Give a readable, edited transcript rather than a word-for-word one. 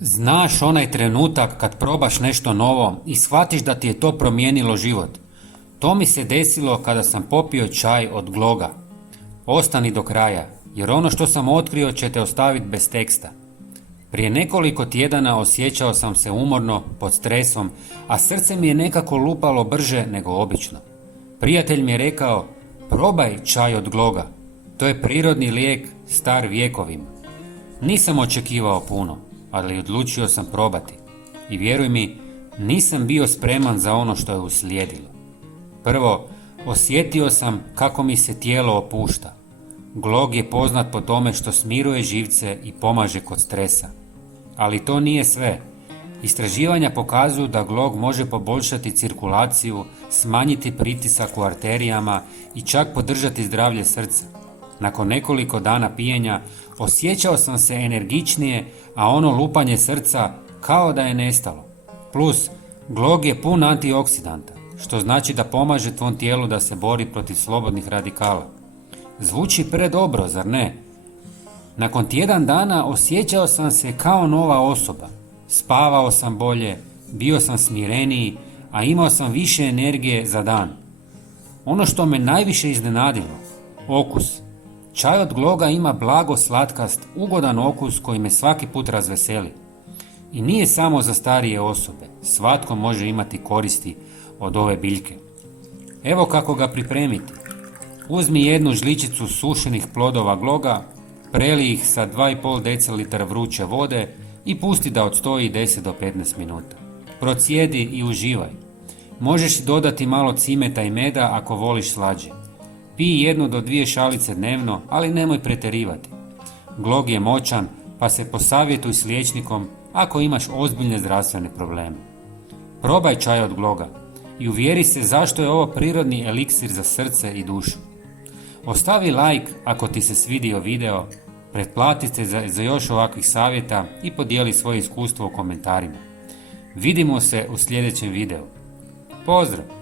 Znaš onaj trenutak kad probaš nešto novo i shvatiš da ti je to promijenilo život. To mi se desilo kada sam popio čaj od Gloga. Ostani do kraja, jer ono što sam otkrio će te ostaviti bez teksta. Prije nekoliko tjedana osjećao sam se umorno, pod stresom, a srce mi je nekako lupalo brže nego obično. Prijatelj mi je rekao, probaj čaj od Gloga. To je prirodni lijek star vjekovima. Nisam očekivao puno, ali odlučio sam probati. I vjeruj mi, nisam bio spreman za ono što je uslijedilo. Prvo, osjetio sam kako mi se tijelo opušta. Glog je poznat po tome što smiruje živce i pomaže kod stresa. Ali to nije sve. Istraživanja pokazuju da glog može poboljšati cirkulaciju, smanjiti pritisak u arterijama i čak podržati zdravlje srca. Nakon nekoliko dana pijenja osjećao sam se energičnije, a ono lupanje srca kao da je nestalo. Plus, glog je pun antioksidanta, što znači da pomaže tvom tijelu da se bori protiv slobodnih radikala. Zvuči predobro, zar ne? Nakon tjedan dana osjećao sam se kao nova osoba. Spavao sam bolje, bio sam smireniji, a imao sam više energije za dan. Ono što me najviše iznenadilo, okus. Čaj od Gloga ima blago slatkast, ugodan okus koji me svaki put razveseli. I nije samo za starije osobe, svatko može imati koristi od ove biljke. Evo kako ga pripremiti. Uzmi jednu žličicu sušenih plodova Gloga, prelij ih sa 2,5 dl vruće vode i pusti da odstoji 10 do 15 minuta. Procijedi i uživaj. Možeš dodati malo cimeta i meda ako voliš slađe. Pij 1 do 2 šalice dnevno, ali nemoj pretjerivati. Glog je moćan, pa se posavjetuj s liječnikom ako imaš ozbiljne zdravstvene probleme. Probaj čaj od Gloga i uvjeri se zašto je ovo prirodni eliksir za srce i dušu. Ostavi like ako ti se svidio video, pretplati se za još ovakvih savjeta i podijeli svoje iskustvo u komentarima. Vidimo se u sljedećem videu. Pozdrav!